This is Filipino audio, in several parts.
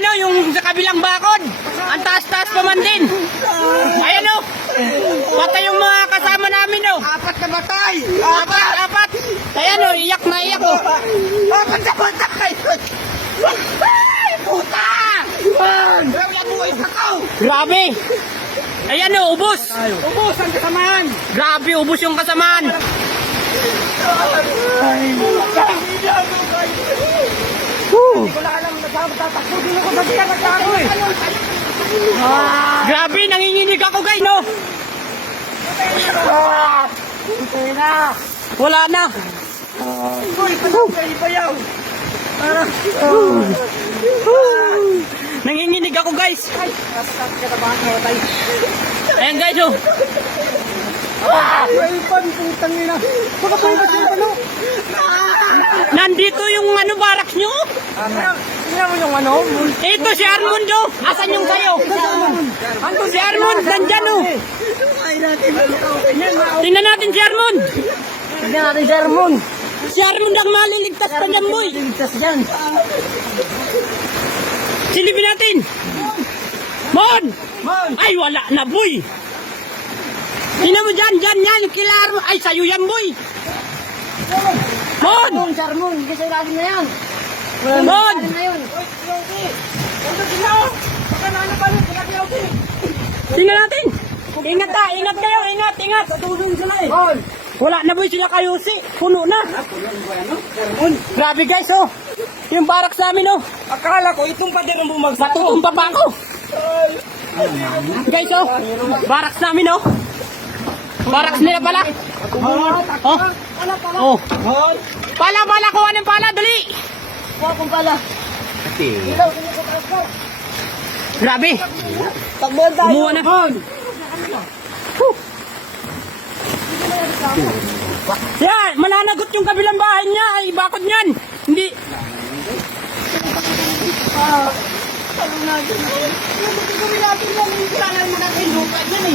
ano, yung sa kabilang bakod. Ang taas-taas pa man din. Ayan o. Patay yung mga kasama namin o. Apat na batay! Apat, apat. Ayan o, iyak na iyak o. Apat na batay! Ay, puta! Grabe. Ayan o, ubos. Ubus ang kasamaan! Grabe, ubos yung kasamaan. Hindi ko saan tatakbo. Hindi ko sa tiyan nagkako eh. Grabe, nanginginig ako guys no. Ah! Ito na! Wala na. Uy, ka ibayaw! Nanginginig ako guys. Ayan guys oh. Ay, pan, putang ina! Baka pa yung ano? Nandito yung ano baraks nyo. Tingnan mo yung ano? Ito si Armando. Asan yung sayo? Ano Si Armand, nandyan oh. Natin. Tingnan natin si Armand. Tignan natin sermon. Si Armand ang maliligtas pa dyan boy. Ligtas dyan. Silipin natin. Mon! Man! Ay wala na boy. Tingnan mo dyan, dyan yan. Kila Armand. Ay sayo yan boy. Mon! Sermon, sermon. Kasi natin na yan. Mon! na. Tingnan natin. Ingat ta, ingat kayo, ingat, ingat. Tutulong sila eh. Man! Wala na boy sila kayo si. Puno na. Grabe guys oh. Yung barak sa amin oh. Akala ko itong pader ang bumagsak. Matutumba pa ako. Guys oh. Barak sa amin oh. Baraks nila pala. Oh. Pala, pala. Oh. Pala, pala, kuha ng pala, dali. Kuha kong pala. Ilaw, ko taas ko. Grabe. Takbuhan tayo. Kumuha na. Yan, mananagot yung kabilang bahay niya. Ay, bakod niyan. Hindi.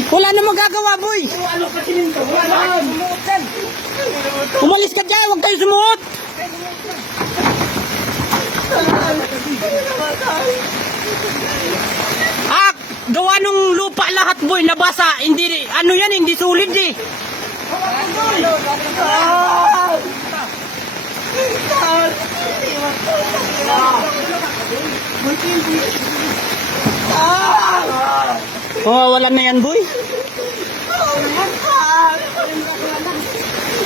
Wala na magagawa, boy. Umalis ka dyan, huwag kayo sumuot. Ah, gawa nung lupa lahat, boy, nabasa. Hindi, ano yan, hindi sulit eh. Oh, wala na yan, boy.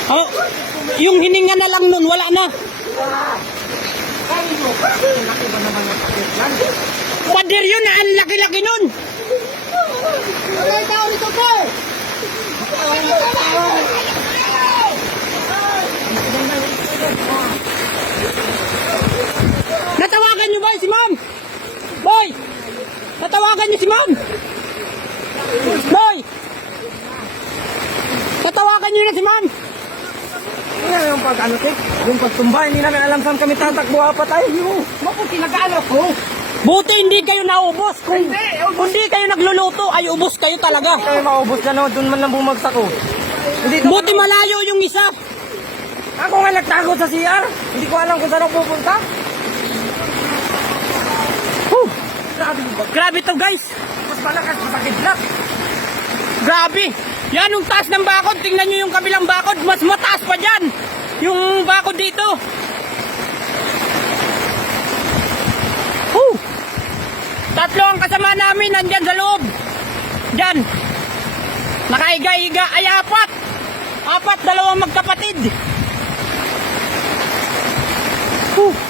Oh, yung hininga na lang nun, wala na. Pader yun, ang laki-laki nun. Wala tao dito, sir. Natawagan niyo ba si ma'am? Boy! Natawagan niyo si ma'am? Boy! Natawagan niyo na si ma'am? Ano Tik? Yung pagtumba, hindi namin alam saan kami tatakbo apat ay. Yung maputi nag-ano ko. Buti hindi kayo naubos. Kung Hindi, hindi kayo nagluluto, ay ubos kayo talaga. Kaya maubos na no, doon man lang bumagsak ko. Hindi ko Buti malayo yung isa. Ako nga nagtago sa CR. Hindi ko alam kung saan ako pupunta. Huh, Grabe grabe to guys. Mas malakas, masakit lang. Grabe. Yan yung taas ng bakod. Tingnan nyo yung kabilang bakod. Mas mataas pa dyan yung bakod dito. Woo! Tatlo ang kasama namin nandyan sa loob. Diyan. Nakaiga-iga. Ay, apat. Apat, dalawang magkapatid. Woo!